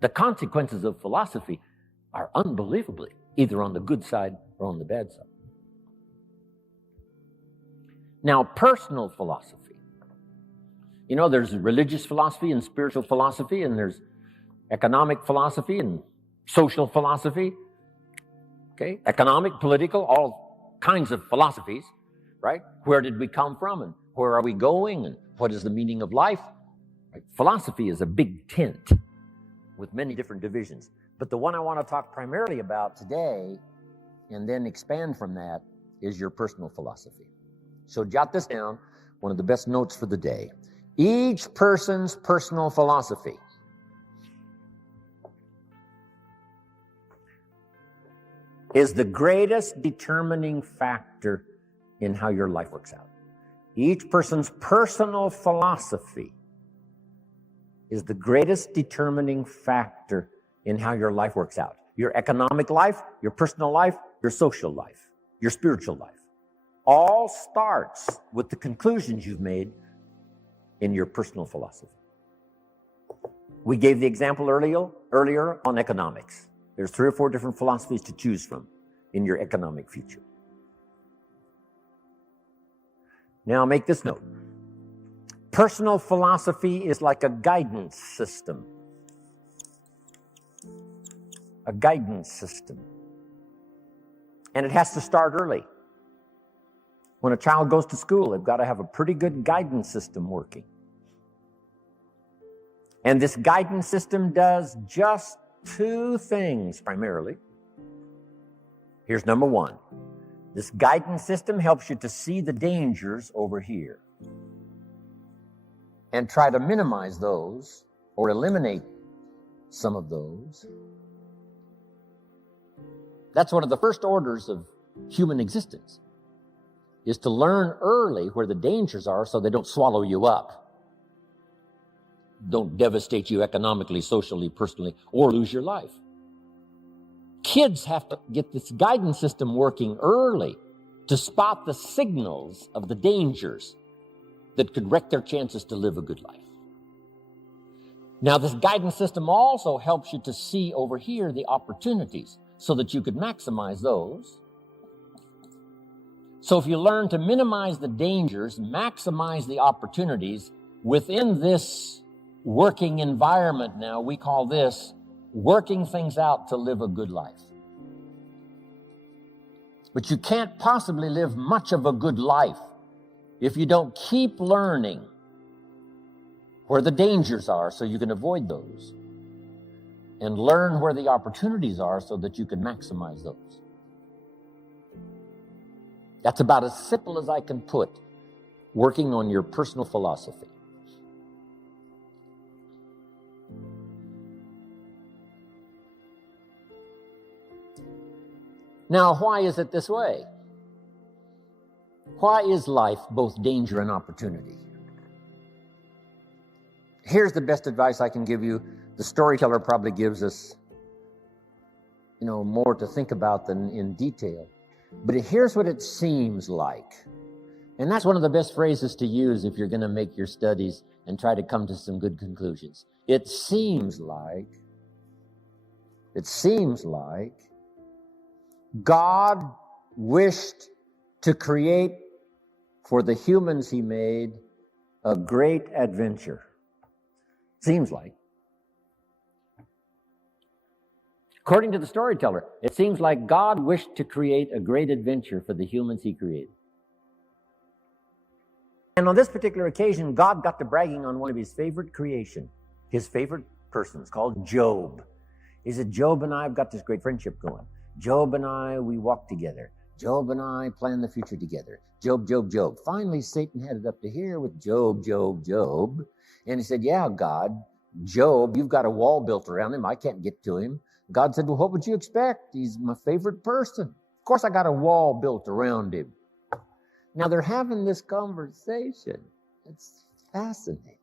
The consequences of philosophy are unbelievably either on the good side or on the bad side. Now, personal philosophy. You know, there's religious philosophy and spiritual philosophy, and there's economic philosophy and social philosophy. Okay? Economic, political, all kinds of philosophies, right? Where did we come from, and where are we going, and what is the meaning of life? Right? Philosophy is a big tent with many different divisions. But the one I want to talk primarily about today, and then expand from that, is your personal philosophy. So jot this down, one of the best notes for the day. Each person's personal philosophy is the greatest determining factor in how your life works out. Each person's personal philosophy is the greatest determining factor in how your life works out. Your economic life, your personal life, your social life, your spiritual life. All starts with the conclusions you've made in your personal philosophy. We gave the example earlier on economics. There's 3 or 4 different philosophies to choose from in your economic future. Now make this note. Personal philosophy is like a guidance system. A guidance system. And it has to start early. When a child goes to school, they've got to have a pretty good guidance system working. And this guidance system does just 2 things primarily. Here's number 1. This guidance system helps you to see the dangers over here and try to minimize those or eliminate some of those. That's one of the first orders of human existence, is to learn early where the dangers are so they don't swallow you up, don't devastate you economically, socially, personally, or lose your life. Kids have to get this guidance system working early to spot the signals of the dangers that could wreck their chances to live a good life. Now, this guidance system also helps you to see over here the opportunities so that you could maximize those. So if you learn to minimize the dangers, maximize the opportunities within this working environment now, we call this working things out to live a good life. But you can't possibly live much of a good life if you don't keep learning where the dangers are so you can avoid those, and learn where the opportunities are so that you can maximize those. That's about as simple as I can put working on your personal philosophy. Now, why is it this way? Why is life both danger and opportunity? Here's the best advice I can give you. The storyteller probably gives us, more to think about than in detail. But here's what it seems like. And that's one of the best phrases to use if you're going to make your studies and try to come to some good conclusions. It seems like God wished to create for the humans he made a great adventure. Seems like. According to the storyteller, it seems like God wished to create a great adventure for the humans he created. And on this particular occasion, God got to bragging on one of his favorite creation, his favorite persons, called Job. He said, Job and I have got this great friendship going. Job and I, we walk together. Job and I plan the future together. Job, Job, Job. Finally, Satan headed up to here with Job, Job, Job. And he said, yeah, God, Job, you've got a wall built around him. I can't get to him. God said, well, what would you expect? He's my favorite person. Of course, I got a wall built around him. Now, they're having this conversation. It's fascinating.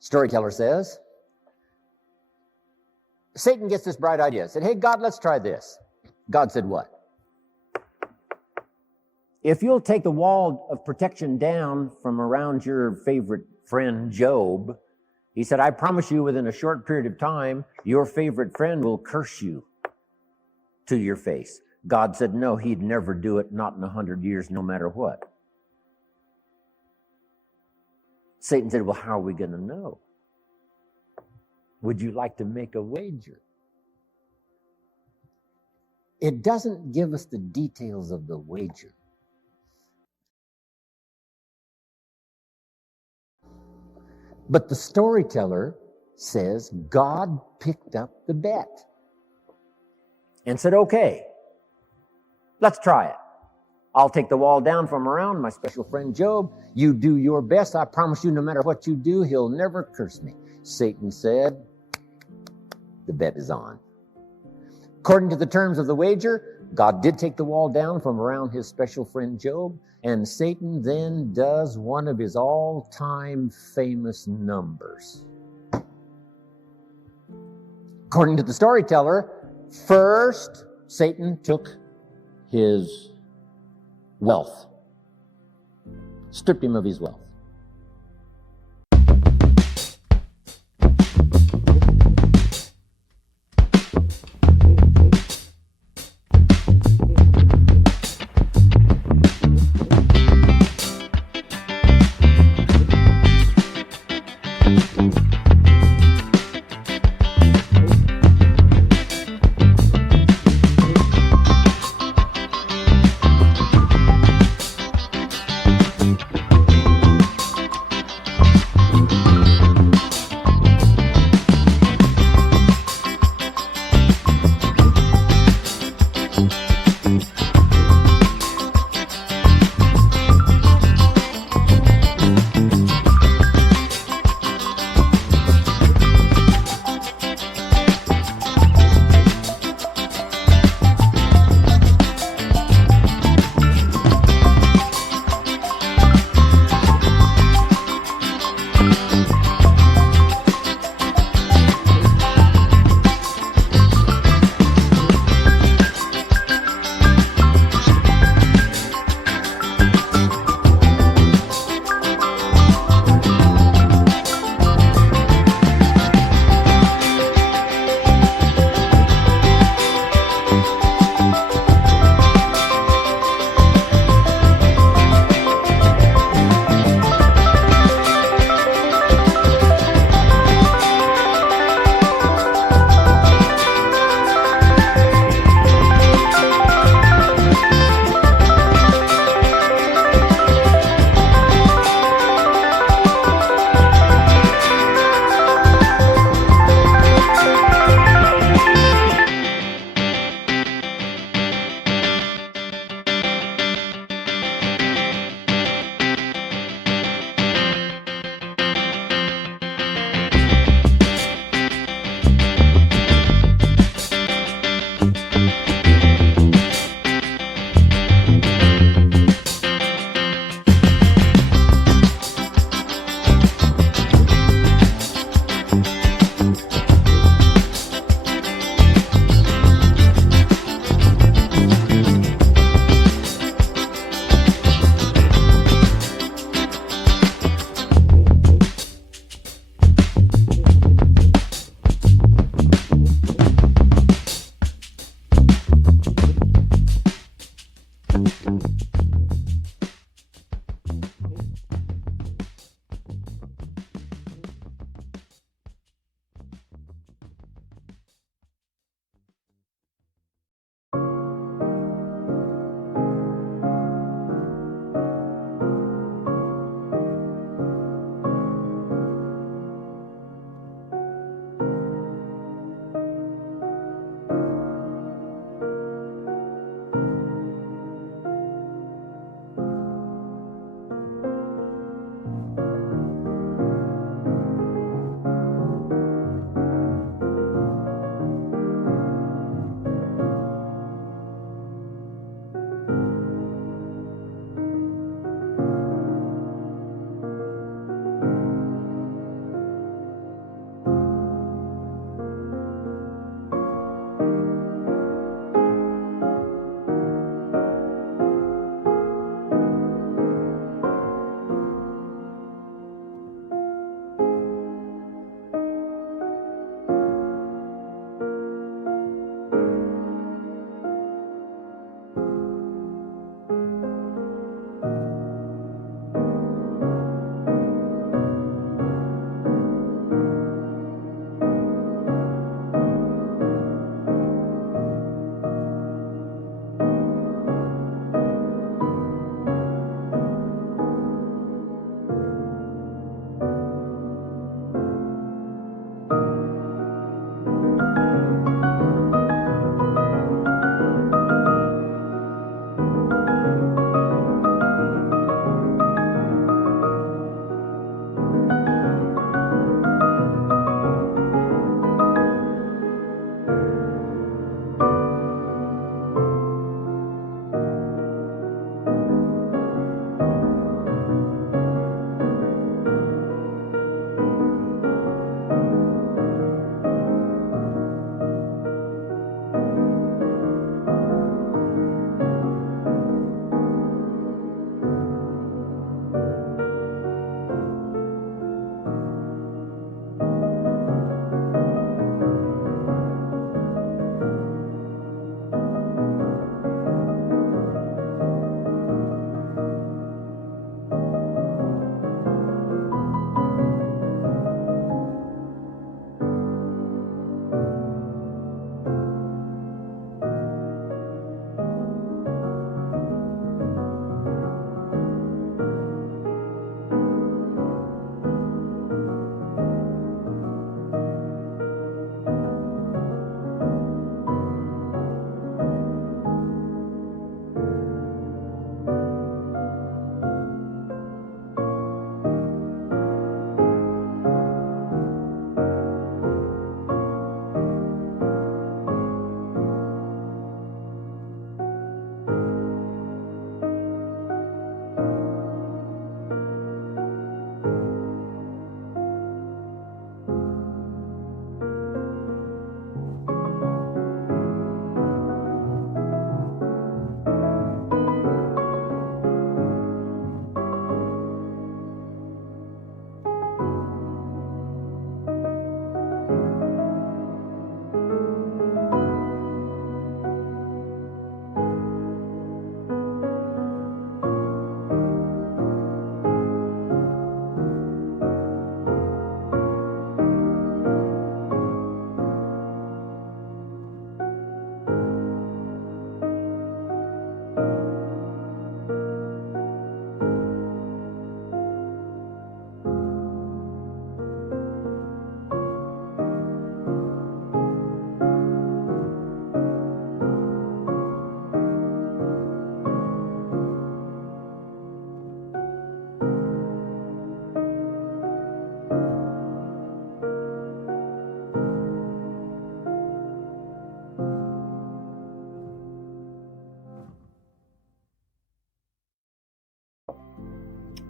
Storyteller says, Satan gets this bright idea. Said, hey, God, let's try this. God said what? If you'll take the wall of protection down from around your favorite friend, Job, he said, I promise you within a short period of time, your favorite friend will curse you to your face. God said, no, he'd never do it, not in 100 years, no matter what. Satan said, well, how are we going to know? Would you like to make a wager? It doesn't give us the details of the wager. But the storyteller says God picked up the bet and said, okay, let's try it. I'll take the wall down from around my special friend Job. You do your best. I promise you, no matter what you do, he'll never curse me. Satan said, the bet is on. According to the terms of the wager, God did take the wall down from around his special friend Job, and Satan then does one of his all-time famous numbers. According to the storyteller, first Satan took his wealth, stripped him of his wealth.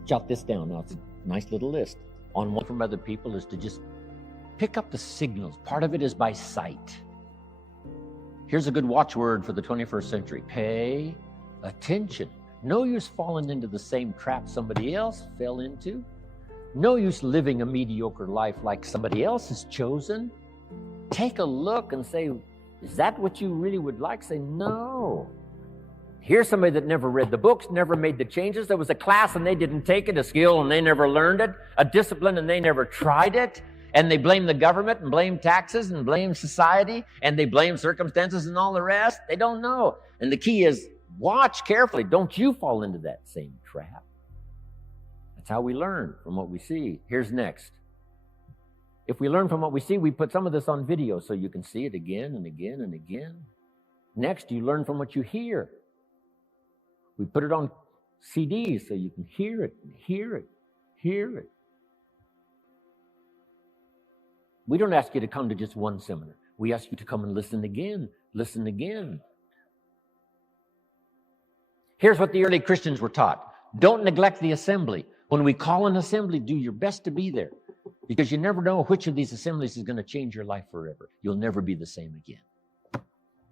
Jot this down. Now, it's a nice little list. On one from other people is to just pick up the signals. Part of it is by sight. Here's a good watchword for the 21st century. Pay attention. No use falling into the same trap somebody else fell into. No use living a mediocre life like somebody else has chosen. Take a look and say, is that what you really would like? Say, no. Here's somebody that never read the books, never made the changes. There was a class and they didn't take it, a skill and they never learned it, a discipline and they never tried it. And they blame the government and blame taxes and blame society and they blame circumstances and all the rest. They don't know. And the key is watch carefully. Don't you fall into that same trap. That's how we learn from what we see. Here's next. If we learn from what we see, we put some of this on video so you can see it again and again and again. Next, you learn from what you hear. We put it on CDs so you can hear it and hear it, hear it. We don't ask you to come to just one seminar. We ask you to come and listen again, listen again. Here's what the early Christians were taught. Don't neglect the assembly. When we call an assembly, do your best to be there, because you never know which of these assemblies is going to change your life forever. You'll never be the same again.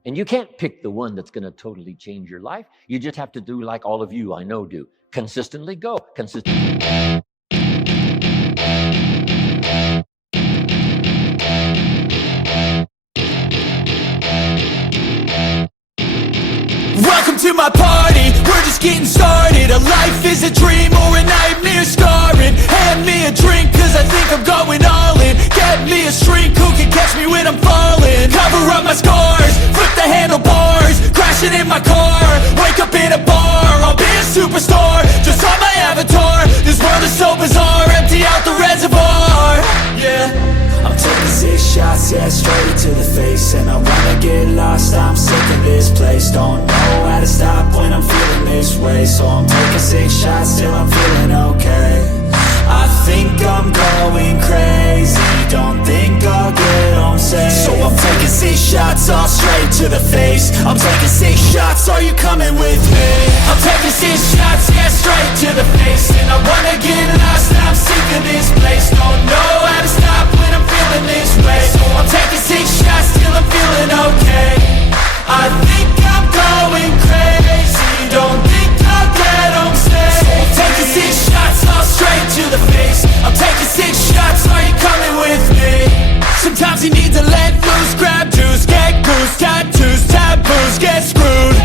And you can't pick the one that's going to totally change your life. You just have to do like all of you I know do. Consistently go. Consistently. Welcome to my party, we're just getting started. A life is a dream or a nightmare scarring. Hand me a drink cause I think I'm going all in. Get me a shrink who can catch me when I'm falling. Cover up my scars, flip the handlebars. Crashing in my car, wake up in a bar. I'll be a superstar, just on my avatar. This world is so bizarre, empty out the reservoir. Yeah, I'm taking 6 shots, yeah, straight to the face. And I wanna get lost, I'm sick of this place. Don't know how to stop when I'm feeling this way. So I'm taking 6 shots till I'm feeling okay. I think I'm going crazy, don't think I'll get home safe. So I'm taking 6 shots all straight to the face. I'm taking 6 shots, are you coming with me? I'm taking 6 shots, yeah, straight to the face. And I wanna get lost, I'm sick of this place. Don't know how to stop when I'm feeling this way. So I'm taking 6 shots till I'm feeling okay. I think I'm going crazy, don't think I'll get home safe. So I'm taking 6 shots all straight to the face. I'm taking 6 shots, are you coming with me? Sometimes you need to let loose, grab juice, get goose, tattoos, taboos, get screwed.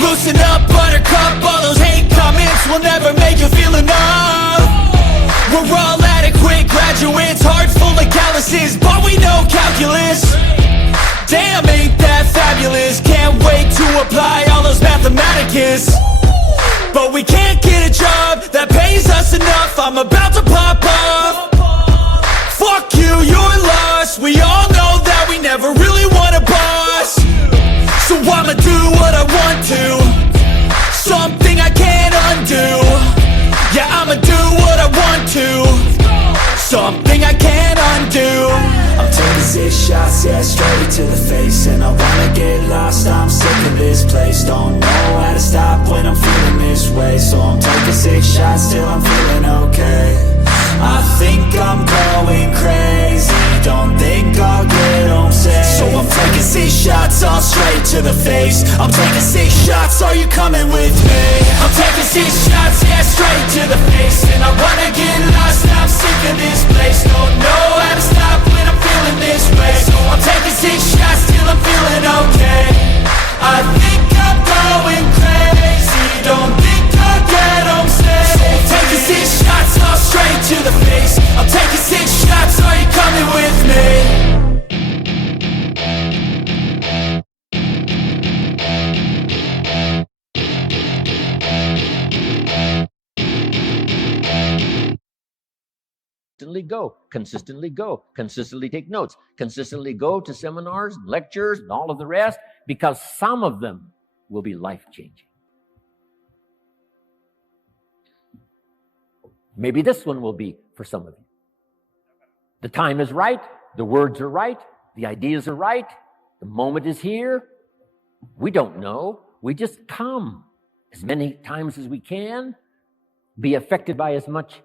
Loosen up, buttercup, all those hate comments will never make you feel enough. We're all adequate graduates, heart full of calluses, but we know calculus. Damn, ain't that fabulous? Can't wait to apply all those mathematicus. But we can't get a job that pays us enough. I'm about to pop off. Fuck you, you're lost. We all know that we never really want a boss. So I'ma do what I want to, something I can't undo. Yeah, I'ma do what I want to, something I can't undo. I'm taking 6 shots, yeah, straight to the face. And I wanna get lost, I'm sick of this place. Don't know how to stop when I'm feeling this way. So I'm taking 6 shots till I'm feeling okay. I think I'm going crazy, don't think I'll get home safe. So I'm taking 6 shots all straight to the face. I'm taking 6 shots, are you coming with me? I'm taking 6 shots, yeah, straight to the face. And I wanna get lost, I'm sick of this place. Don't know how to stop when I'm feeling this way. So I'm taking 6 shots till I'm feeling okay. I think I'm going crazy, don't think I'll get home safe. So I'm taking 6 shots all straight to the face. I'm taking 6 shots, are you coming with me? Consistently go, consistently take notes, consistently go to seminars, lectures, and all of the rest, because some of them will be life-changing. Maybe this one will be for some of you. The time is right, the words are right, the ideas are right, the moment is here. We don't know. We just come as many times as we can. be affected by as much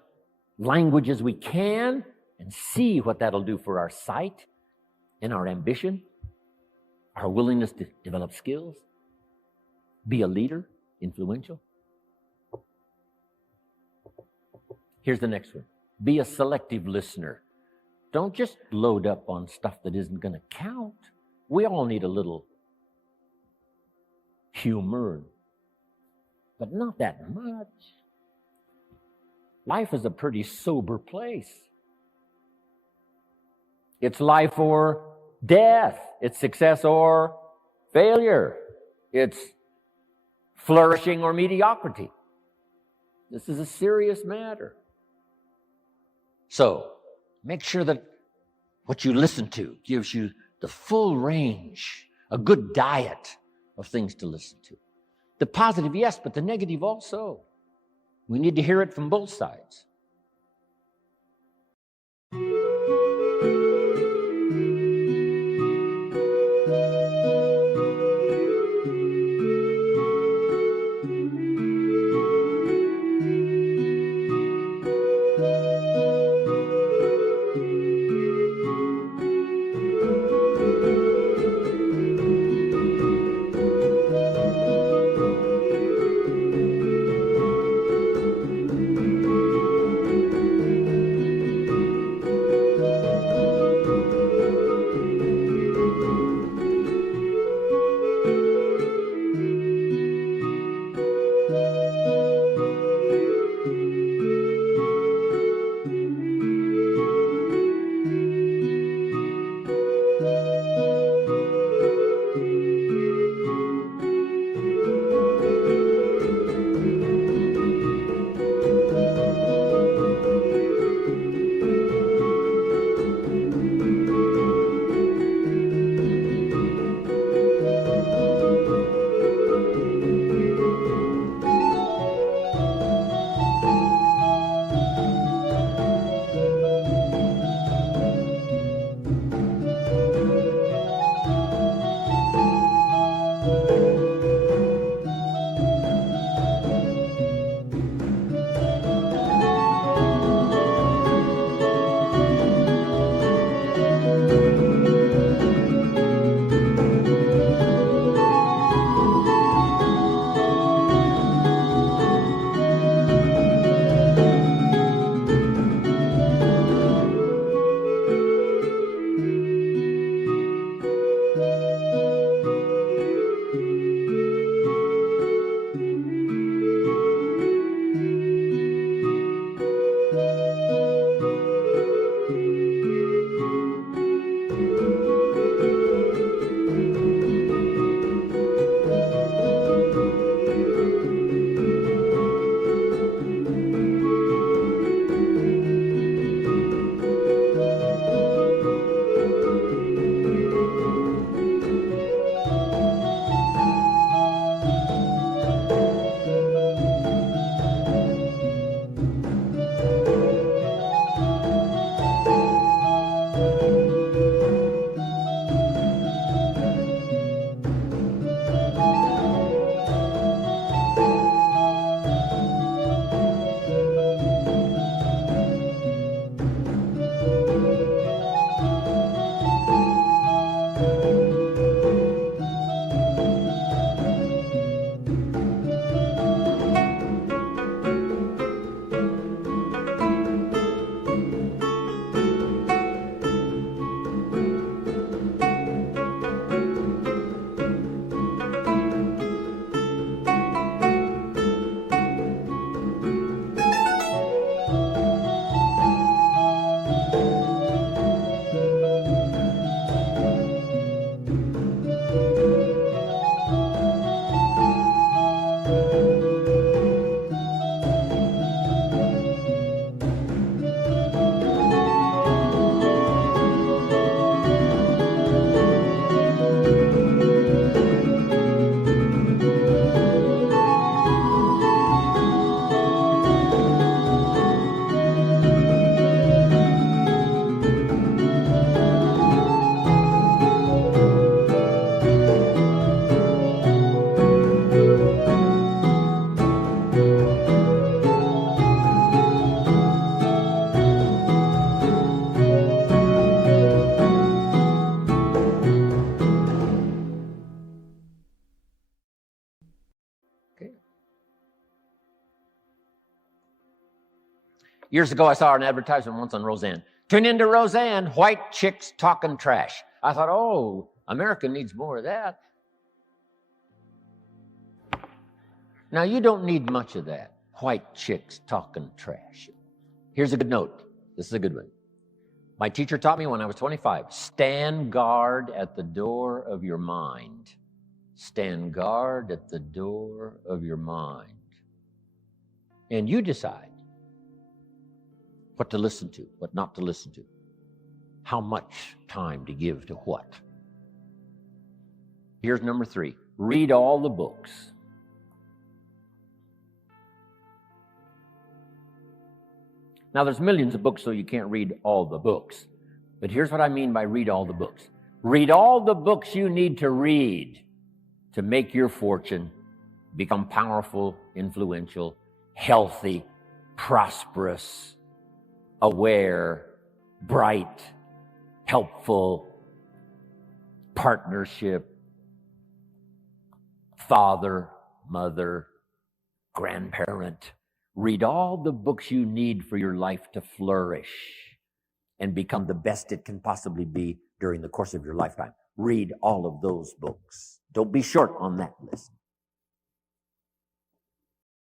language as we can, and see what that'll do for our sight and our ambition, our willingness to develop skills, be a leader, influential. Here's the next one. Be a selective listener. Don't just load up on stuff that isn't going to count. We all need a little humor, but not that much. Life is a pretty sober place. It's life or death. It's success or failure. It's flourishing or mediocrity. This is a serious matter. So, make sure that what you listen to gives you the full range, a good diet of things to listen to. The positive, yes, but the negative also. We need to hear it from both sides. Years ago, I saw an advertisement once on Roseanne. Tune into Roseanne, white chicks talking trash. I thought, oh, America needs more of that. Now, you don't need much of that. White chicks talking trash. Here's a good note. This is a good one. My teacher taught me when I was 25, stand guard at the door of your mind. Stand guard at the door of your mind. And you decide what to listen to, what not to listen to, how much time to give to what. Here's number 3. Read all the books. Now, there's millions of books, so you can't read all the books. But here's what I mean by read all the books. Read all the books you need to read to make your fortune, become powerful, influential, healthy, prosperous, aware, bright, helpful, partnership, father, mother, grandparent. Read all the books you need for your life to flourish and become the best it can possibly be during the course of your lifetime. Read all of those books. Don't be short on that list.